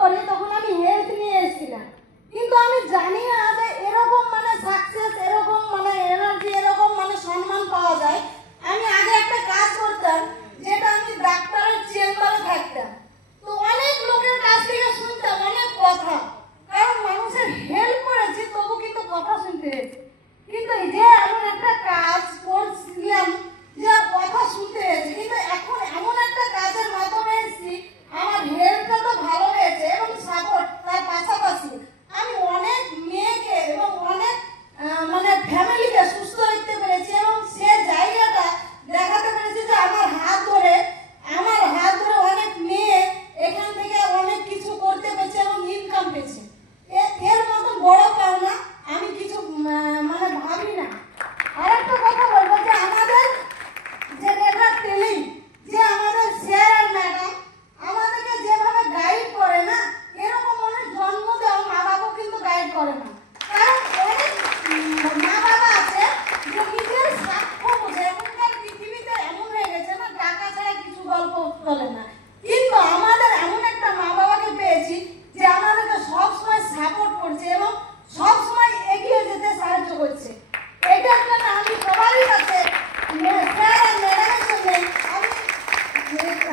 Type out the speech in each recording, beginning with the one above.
করি তখন আমি হেলথ নিয়ে এসেছিলাম, কিন্তু আমি জানি না যে এরকম মানে সাকসেস, এরকম মানে এনার্জি, এরকম মানে সম্মান পাওয়া যায়। আমি আগে একটা কাজ করতাম, যেটা আমি ডাক্তারের চেম্বারে থাকতাম, তো অনেক লোকের কাছ থেকে শুনতাম অনেক কথা, কারণ মানুষের হেল্প করেছি তবু কিন্তু কথা শুনতে হয়েছে। কিন্তু এই যে এমন একটা কাজ করছিলাম যে কথা শুনতে হয়েছে, কিন্তু এখন এমন একটা কাজের মাধ্যমে এসেছি, আমার হেলথটা তো ভালো হয়েছে এবং সাপোর্ট তার পাশাপাশি আমি অনেক মেয়েকে এবং অনেক মানে ফ্যামিলিকে সুস্থ রাখতে পেরেছি এবং সে জায়গাটা দেখাতে পেরেছি যে আমার হাত ধরে অনেক মেয়ে এখান থেকে অনেক কিছু করতে পেরেছে এবং ইনকাম পেয়েছে। এর মতো বড় পাওনা আমি কিছু মানে ভাবি না। আরেকটা কথা বলবো যে আমাদের যে রেখার টেলিং, যে আমাদের স্যার আর ম্যাডাম আমাদেরকে যেভাবে গাইড করে না, এরকম মনে জন্ম দেওয়া মা বাবা কিন্তু গাইড করে না। কারণ অনেক মা বাবা আছে যে নিজের স্বার্থ বোঝে, এখনকার পৃথিবীতে এমন হয়ে গেছে না, টাকা ছাড়া কিছু গল্প চলে না। কিন্তু আমাদের এমন একটা মা বাবাকে পেয়েছি যে আমাদেরকে সবসময় সাপোর্ট করছে এবং সবসময় এগিয়ে যেতে সাহায্য করছে। এটার জন্য আমি সবারই কাছে স্যার আর ম্যাডামের সঙ্গে আমি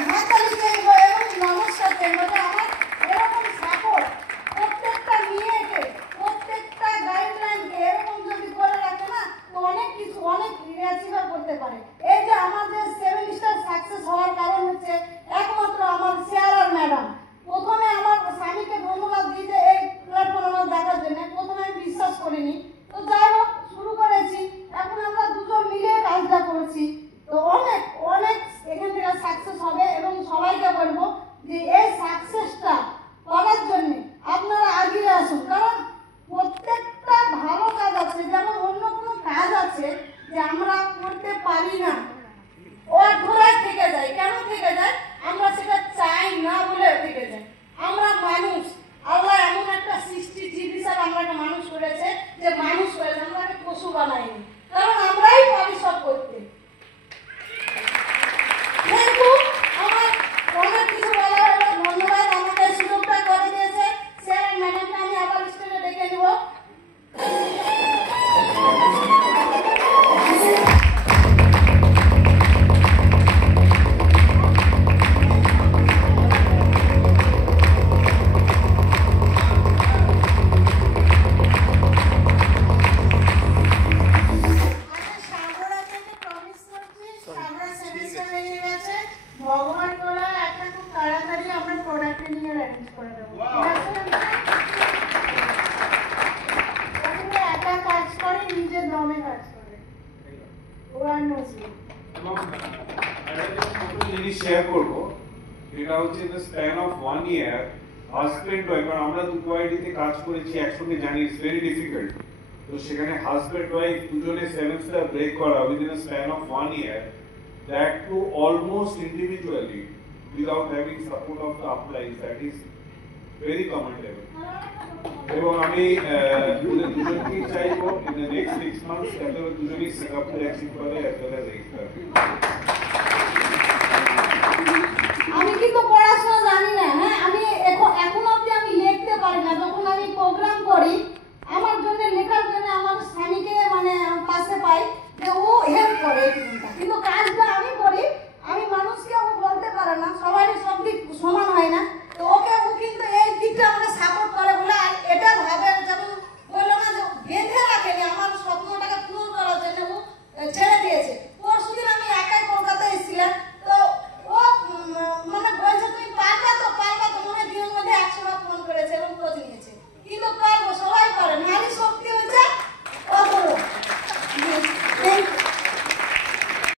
হাততালি চাইবো এবং নমস্কার চাইবো যে আমার এরকম সাপোর্ট প্রত্যেকটা মেয়েকে, প্রত্যেকটা গাইডলাইনকে এরকম যদি করে রাখে না, তো অনেক কিছু অনেক অ্যাচিভ করতে পারে। এই যে আমাদের 7 স্টার সাকসেস হওয়ার কারণ হচ্ছে একমাত্র আমার স্যার আর ম্যাডাম। প্রথমে আমার স্বামীকে ধন্যবাদ দিই যে এই প্ল্যাটফর্ম আমার দেখার জন্য। প্রথমে আমি বিশ্বাস করিনি, তো যাই হোক শুরু করেছি, এখন আমরা দুজন মিলে কাজটা করছি, তো অনেক অনেক এখান থেকে সাকসেস হবে। এবং সবাইকে বলবো যে এই সাকসেসটা করার জন্য আপনারা এগিয়ে আসুন, কারণ প্রত্যেকটা ভালো কাজ আছে, যেমন অন্য কোনো কাজ আছে যে আমরা করতে পারি না, অধরায় থেকে যায়। কেন থেকে যায়? আমরা সেটা চাই না বলে থেকে যায়। আমরা মানুষ, আল্লাহ এমন একটা সৃষ্টি জীব হিসাবে আমরাকে মানুষ করেছে, যে মানুষ করেছে, আমরাকে পশু বানাইনি, কারণ আমরাই পারি সব করতে। কিন্তু আমার অনেক কিছু বলা হলো, ধন্যবাদ আমাকে সুযোগটা করে দিয়েছে। স্যার ম্যাডামকে আমি আবার স্টেজে ডেকে নেব। ভগবান বলা একটা খুব তাড়াতাড়ি আমরা প্রোডাক্ট নিয়ে অ্যারেঞ্জ করে দেবো। একা কাজ করে, নিজের দমে কাজ করে, ও আর নজরুল। জিনিস শেয়ার করবো, যেটা হচ্ছে the span of 1 year husband wife, কারণ আমরা দুটো আইডিতে কাজ করেছি একসঙ্গে, জানি ইটস ভেরি ডিফিকাল্ট। তো সেখানে হাজবেন্ড ওয়াইফ দুজনে 7 স্টার ব্রেক করা within a span of 1 year, that too almost individually without having support of the uplines, that is very commendable. এবং আমি দুজনকেই চাইবো in the next 6 months যাতে দুজনেই সেট আপ করে অ্যাচিভ করে as well as extra।